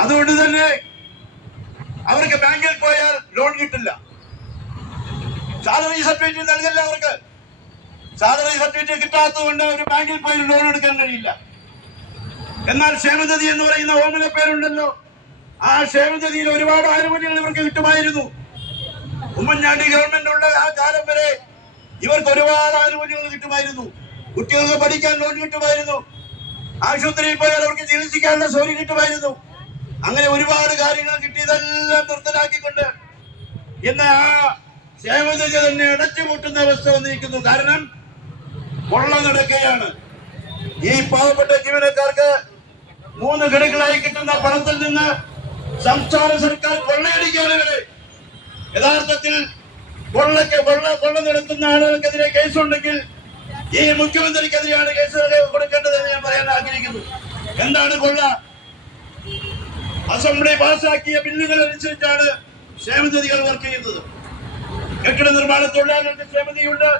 അതുകൊണ്ട് തന്നെ അവർക്ക് ബാങ്കിൽ പോയാൽ ലോൺ കിട്ടില്ല. സാലറി സർട്ടിഫിക്കറ്റ് നൽകില്ല. അവർക്ക് സാലറി സർട്ടിഫിക്കറ്റ് കിട്ടാത്തത് കൊണ്ട് ഒരു ബാങ്കിൽ പോയി ലോൺ എടുക്കാൻ കഴിയില്ല. എന്നാൽ ക്ഷേമനിധി എന്ന് പറയുന്ന ഓമന പേരുണ്ടല്ലോ, ആ ക്ഷേമനിധിയിൽ ഒരുപാട് ആനുകൂല്യങ്ങൾ ഇവർക്ക് കിട്ടുമായിരുന്നു. ഉമ്മൻചാണ്ടി ഗവൺമെന്റ് ഉള്ള ആ കാലം വരെ ഇവർക്ക് ഒരുപാട് ആനുകൂല്യങ്ങൾ കിട്ടുമായിരുന്നു. കുട്ടികൾക്ക് പഠിക്കാൻ ലോൺ കിട്ടുമായിരുന്നു. ആശുപത്രിയിൽ പോയാൽ അവർക്ക് ചികിത്സിക്കാനുള്ള സൗകര്യം കിട്ടുമായിരുന്നു. അങ്ങനെ ഒരുപാട് കാര്യങ്ങൾ കിട്ടിയതെല്ലാം നിർത്തലാക്കിക്കൊണ്ട് ഇന്ന് ആ ക്ഷേമനിധി തന്നെ അടച്ചുപൂട്ടുന്ന അവസ്ഥ വന്നിരിക്കുന്നു. കാരണം കൊള്ള നടക്കുകയാണ്. ഈ പാവപ്പെട്ട ജീവനക്കാർക്ക് 3 ഗഡുക്കളായി കിട്ടുന്ന പണത്തിൽ നിന്ന് സംസ്ഥാന സർക്കാർ കൊള്ളയടിക്കുകയാണ്. യഥാർത്ഥത്തിൽ കൊള്ള നടത്തുന്ന ആളുകൾക്കെതിരെ കേസുണ്ടെങ്കിൽ ഈ മുഖ്യമന്ത്രിക്കെതിരെയാണ് കേസ് കൊടുക്കേണ്ടതെന്ന് ഞാൻ പറയാൻ ആഗ്രഹിക്കുന്നു. എന്താണ് കൊള്ള? അസംബ്ലി പാസാക്കിയ ബില്ലുകൾ അനുസരിച്ചാണ് ക്ഷേമനിധികൾ വർക്ക് ചെയ്യുന്നത്. കെട്ടിട നിർമ്മാണ തൊഴിലാളികൾക്ക് ക്ഷേമനിധിയുണ്ട്,